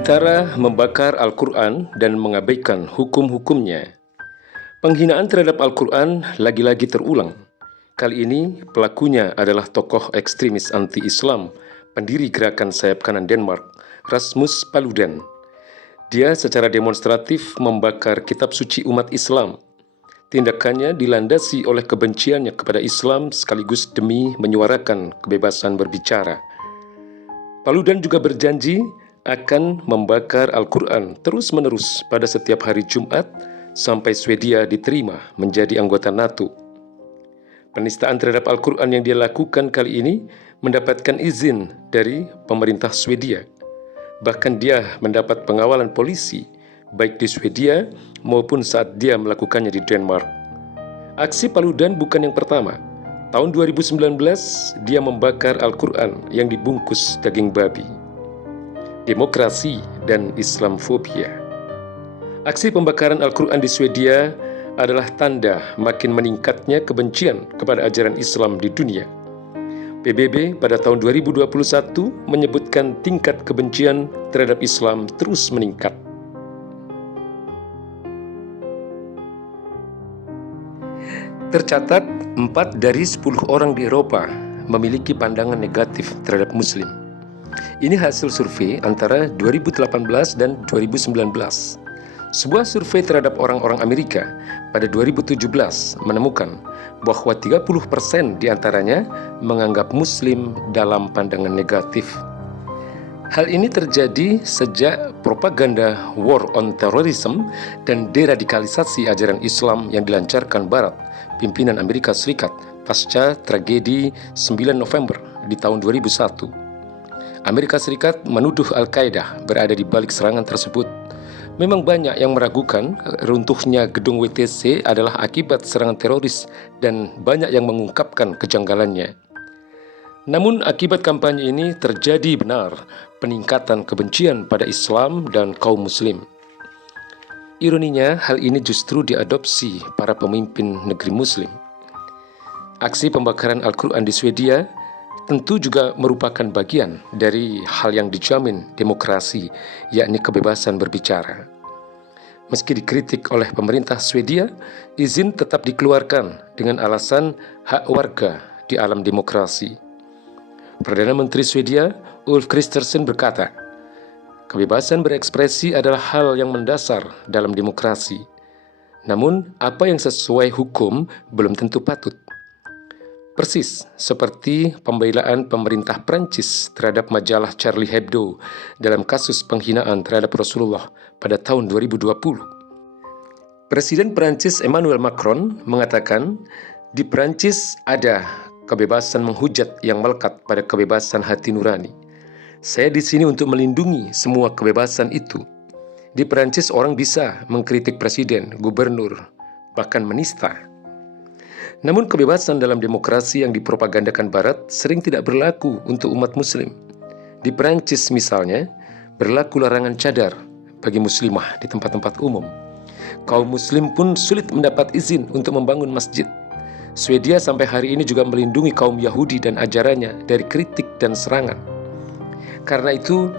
Antara membakar Al-Quran dan mengabaikan hukum-hukumnya. Penghinaan terhadap Al-Quran lagi-lagi terulang. Kali ini pelakunya adalah tokoh ekstremis anti-Islam, pendiri gerakan sayap kanan Denmark, Rasmus Paludan. Dia secara demonstratif membakar kitab suci umat Islam. Tindakannya dilandasi oleh kebenciannya kepada Islam sekaligus demi menyuarakan kebebasan berbicara. Paludan juga berjanji akan membakar Al-Quran terus-menerus pada setiap hari Jumat sampai Swedia diterima menjadi anggota NATO. Penistaan terhadap Al-Quran yang dia lakukan kali ini mendapatkan izin dari pemerintah Swedia. Bahkan dia mendapat pengawalan polisi baik di Swedia maupun saat dia melakukannya di Denmark. Aksi Paludan bukan yang pertama. Tahun 2019 dia membakar Al-Quran yang dibungkus daging babi. Demokrasi dan Islamfobia. Aksi pembakaran Al-Quran di Swedia adalah tanda makin meningkatnya kebencian kepada ajaran Islam di dunia. PBB pada tahun 2021 menyebutkan tingkat kebencian terhadap Islam terus meningkat. Tercatat 4 dari 10 orang di Eropa memiliki pandangan negatif terhadap Muslim. Ini hasil survei antara 2018 dan 2019. Sebuah survei terhadap orang-orang Amerika pada 2017 menemukan bahwa 30% diantaranya menganggap Muslim dalam pandangan negatif. Hal ini terjadi sejak propaganda war on terrorism dan deradikalisasi ajaran Islam yang dilancarkan Barat, pimpinan Amerika Serikat, pasca tragedi 9 November di tahun 2001. Amerika Serikat menuduh Al-Qaeda berada di balik serangan tersebut. Memang banyak yang meragukan runtuhnya gedung WTC adalah akibat serangan teroris dan banyak yang mengungkapkan kejanggalannya. Namun akibat kampanye ini terjadi benar peningkatan kebencian pada Islam dan kaum Muslim. Ironinya, hal ini justru diadopsi para pemimpin negeri Muslim. Aksi pembakaran Al-Quran di Swedia tentu juga merupakan bagian dari hal yang dijamin demokrasi, yakni kebebasan berbicara. Meski dikritik oleh pemerintah Swedia, izin tetap dikeluarkan dengan alasan hak warga di alam demokrasi. Perdana Menteri Swedia, Ulf Kristersson berkata, kebebasan berekspresi adalah hal yang mendasar dalam demokrasi. Namun, apa yang sesuai hukum belum tentu patut. Persis seperti pembelaan pemerintah Prancis terhadap majalah Charlie Hebdo dalam kasus penghinaan terhadap Rasulullah pada tahun 2020. Presiden Prancis Emmanuel Macron mengatakan, di Prancis ada kebebasan menghujat yang melekat pada kebebasan hati nurani. Saya di sini untuk melindungi semua kebebasan itu. Di Prancis orang bisa mengkritik presiden, gubernur, bahkan menista. Namun kebebasan dalam demokrasi yang dipropagandakan Barat sering tidak berlaku untuk umat Muslim. Di Perancis misalnya, berlaku larangan cadar bagi muslimah di tempat-tempat umum. Kaum Muslim pun sulit mendapat izin untuk membangun masjid. Swedia sampai hari ini juga melindungi kaum Yahudi dan ajarannya dari kritik dan serangan. Karena itu,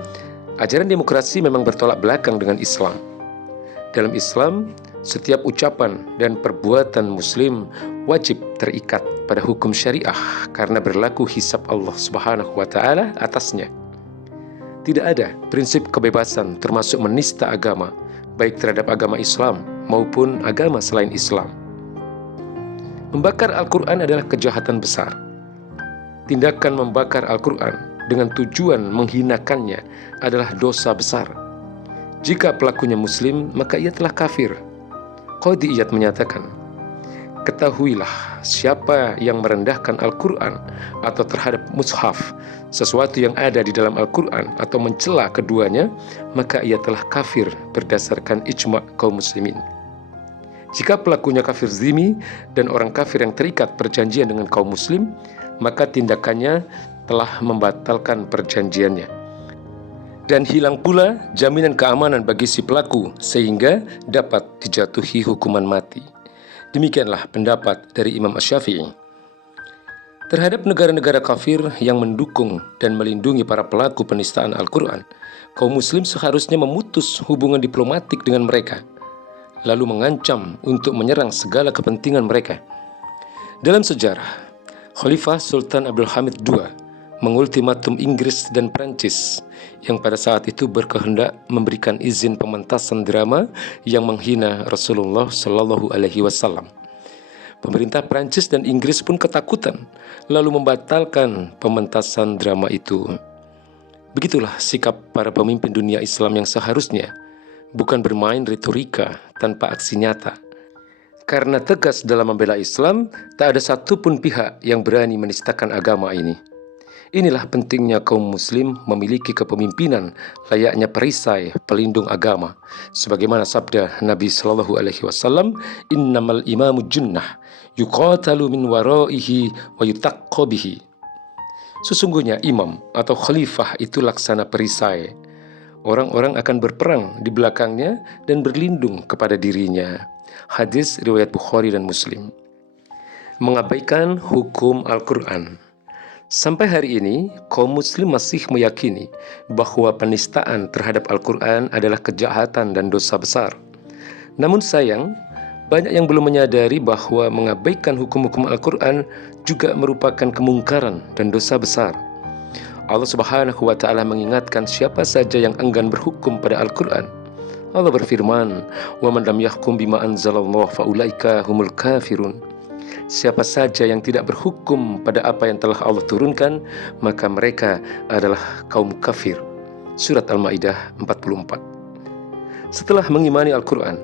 ajaran demokrasi memang bertolak belakang dengan Islam. Dalam Islam, setiap ucapan dan perbuatan Muslim wajib terikat pada hukum syariah karena berlaku hisab Allah Subhanahu wa Ta'ala atasnya. Tidak ada prinsip kebebasan termasuk menista agama, baik terhadap agama Islam maupun agama selain Islam. Membakar Al-Quran adalah kejahatan besar. Tindakan membakar Al-Quran dengan tujuan menghinakannya adalah dosa besar. Jika pelakunya Muslim, maka ia telah kafir. Qadhi Iyad menyatakan, ketahuilah siapa yang merendahkan Al-Quran atau terhadap mushaf, sesuatu yang ada di dalam Al-Quran atau mencela keduanya, maka ia telah kafir berdasarkan ijma' kaum muslimin. Jika pelakunya kafir zimmi dan orang kafir yang terikat perjanjian dengan kaum muslim, maka tindakannya telah membatalkan perjanjiannya. Dan hilang pula jaminan keamanan bagi si pelaku sehingga dapat dijatuhi hukuman mati. Demikianlah pendapat dari Imam Asy-Syafi'i. Terhadap negara-negara kafir yang mendukung dan melindungi para pelaku penistaan Al-Quran, kaum muslim seharusnya memutus hubungan diplomatik dengan mereka, lalu mengancam untuk menyerang segala kepentingan mereka. Dalam sejarah, Khalifah Sultan Abdul Hamid II mengultimatum Inggris dan Prancis yang pada saat itu berkehendak memberikan izin pementasan drama yang menghina Rasulullah Shallallahu Alaihi Wasallam. Pemerintah Prancis dan Inggris pun ketakutan, lalu membatalkan pementasan drama itu. Begitulah sikap para pemimpin dunia Islam yang seharusnya, bukan bermain retorika tanpa aksi nyata. Karena tegas dalam membela Islam, tak ada satupun pihak yang berani menistakan agama ini. Inilah pentingnya kaum muslim memiliki kepemimpinan layaknya perisai pelindung agama. Sebagaimana sabda Nabi Shallallahu Alaihi Wasallam, "Innamal imamu junnah, yuqatalu min waraihi wa yutaqqa bihi." Sesungguhnya imam atau khalifah itu laksana perisai. Orang-orang akan berperang di belakangnya dan berlindung kepada dirinya. Hadis riwayat Bukhari dan Muslim. Mengabaikan hukum Al-Quran. Sampai hari ini, kaum muslim masih meyakini bahwa penistaan terhadap Al-Quran adalah kejahatan dan dosa besar. Namun sayang, banyak yang belum menyadari bahwa mengabaikan hukum-hukum Al-Quran juga merupakan kemungkaran dan dosa besar. Allah Subhanahu wa Ta'ala mengingatkan siapa saja yang enggan berhukum pada Al-Quran. Allah berfirman, "Wa man lam yahkum bima anzalallahu fa ulaika humul kafirun." Siapa saja yang tidak berhukum pada apa yang telah Allah turunkan, maka mereka adalah kaum kafir. Surat Al-Maidah 44. Setelah mengimani Al-Quran,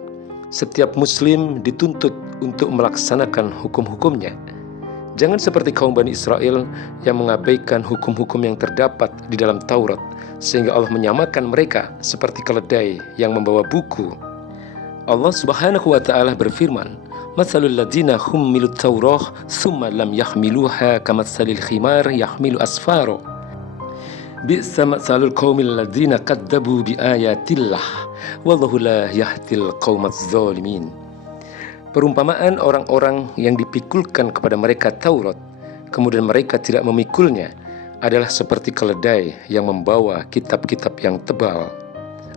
setiap muslim dituntut untuk melaksanakan hukum-hukumnya. Jangan seperti kaum Bani Israel yang mengabaikan hukum-hukum yang terdapat di dalam Taurat, sehingga Allah menyamakan mereka seperti keledai yang membawa buku. Allah Subhanahu wa Ta'ala berfirman, "Matsalul ladzina hummilut Taurah tsumma lam yahmiluha kamatsalil khimar yahmilu asfaro. Bi'sa matsalul qaumil ladzina kadzabu biayatillah wallahu la yahdil qaumadz zalimin." Perumpamaan orang-orang yang dipikulkan kepada mereka Taurat, kemudian mereka tidak memikulnya, adalah seperti keledai yang membawa kitab-kitab yang tebal.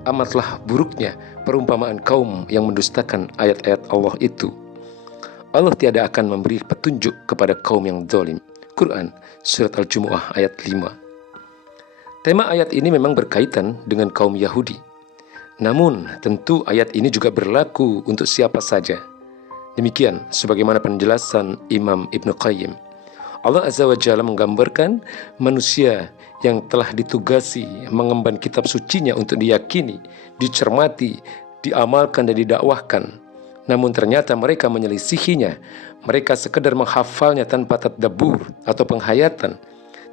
Amatlah buruknya perumpamaan kaum yang mendustakan ayat-ayat Allah itu. Allah tiada akan memberi petunjuk kepada kaum yang zalim. Quran, Surat Al-Jumu'ah ayat 5. Tema ayat ini memang berkaitan dengan kaum Yahudi. Namun, tentu ayat ini juga berlaku untuk siapa saja. Demikian sebagaimana penjelasan Imam Ibn Qayyim. Allah Azza wa Jalla menggambarkan manusia yang telah ditugasi mengemban kitab sucinya untuk diyakini, dicermati, diamalkan dan didakwahkan. Namun ternyata mereka menyelisihinya. Mereka sekedar menghafalnya tanpa tadabbur atau penghayatan,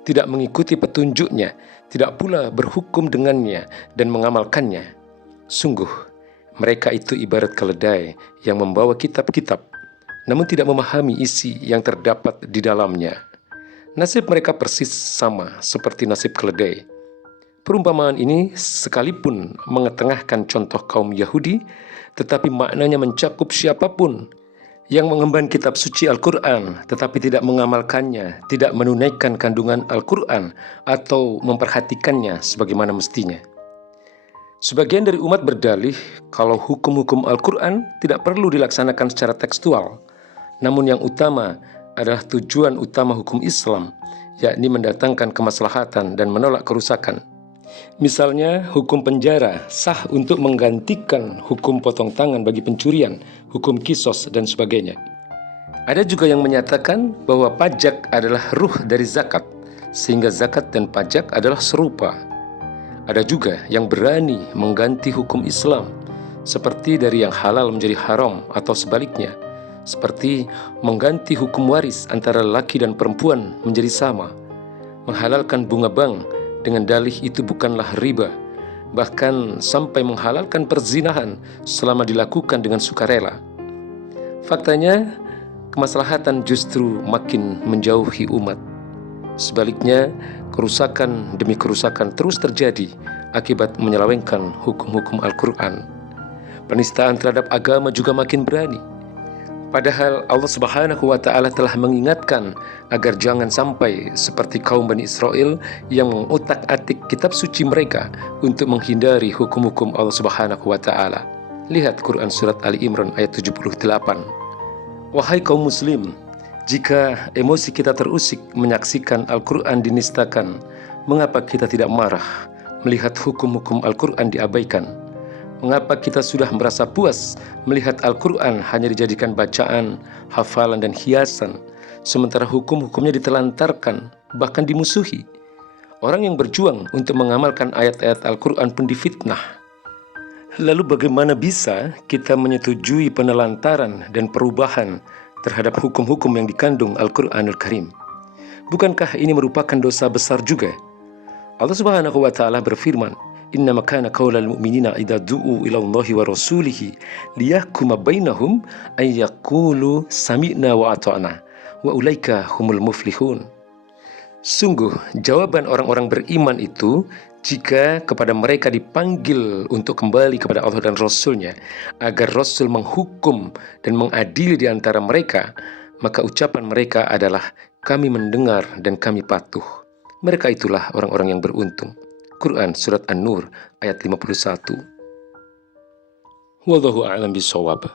tidak mengikuti petunjuknya, tidak pula berhukum dengannya dan mengamalkannya. Sungguh, mereka itu ibarat keledai yang membawa kitab-kitab, namun tidak memahami isi yang terdapat di dalamnya. Nasib mereka persis sama seperti nasib keledai. Perumpamaan ini sekalipun mengetengahkan contoh kaum Yahudi, tetapi maknanya mencakup siapapun yang mengemban kitab suci Al-Quran, tetapi tidak mengamalkannya, tidak menunaikan kandungan Al-Quran, atau memperhatikannya sebagaimana mestinya. Sebagian dari umat berdalih kalau hukum-hukum Al-Quran tidak perlu dilaksanakan secara tekstual, namun yang utama adalah tujuan utama hukum Islam, yakni mendatangkan kemaslahatan dan menolak kerusakan. Misalnya, hukum penjara sah untuk menggantikan hukum potong tangan bagi pencurian, hukum kisos, dan sebagainya. Ada juga yang menyatakan bahwa pajak adalah ruh dari zakat, sehingga zakat dan pajak adalah serupa. Ada juga yang berani mengganti hukum Islam, seperti dari yang halal menjadi haram atau sebaliknya, seperti mengganti hukum waris antara laki dan perempuan menjadi sama, menghalalkan bunga bank dengan dalih itu bukanlah riba, bahkan sampai menghalalkan perzinahan selama dilakukan dengan sukarela. Faktanya, kemaslahatan justru makin menjauhi umat. Sebaliknya, kerusakan demi kerusakan terus terjadi akibat menyelewengkan hukum-hukum Al-Quran. Penistaan terhadap agama juga makin berani. Padahal Allah Subhanahu wa Ta'ala telah mengingatkan agar jangan sampai seperti kaum Bani Israel yang mengotak-atik kitab suci mereka untuk menghindari hukum-hukum Allah Subhanahu wa Ta'ala. Lihat Quran Surat Ali Imran ayat 78. Wahai kaum muslim, jika emosi kita terusik menyaksikan Al-Quran dinistakan, mengapa kita tidak marah melihat hukum-hukum Al-Quran diabaikan? Mengapa kita sudah merasa puas melihat Al-Quran hanya dijadikan bacaan, hafalan, dan hiasan, sementara hukum-hukumnya ditelantarkan, bahkan dimusuhi? Orang yang berjuang untuk mengamalkan ayat-ayat Al-Quran pun difitnah. Lalu bagaimana bisa kita menyetujui penelantaran dan perubahan terhadap hukum-hukum yang dikandung Al-Quranul Karim? Bukankah ini merupakan dosa besar juga? Allah Subhanahu wa Ta'ala berfirman, Innama kana qaulal mu'minina idza du'u ila Allahi wa rasulihi liyahkuma bainahum ay yaqulu sami'na wa ata'na wa ulaika humul muflihun. Sungguh jawaban orang-orang beriman itu jika kepada mereka dipanggil untuk kembali kepada Allah dan Rasul-Nya agar Rasul menghukum dan mengadili di antara mereka, maka ucapan mereka adalah kami mendengar dan kami patuh. Mereka itulah orang-orang yang beruntung. Quran Surat An-Nur ayat 51. Wallahu a'lam bishawab.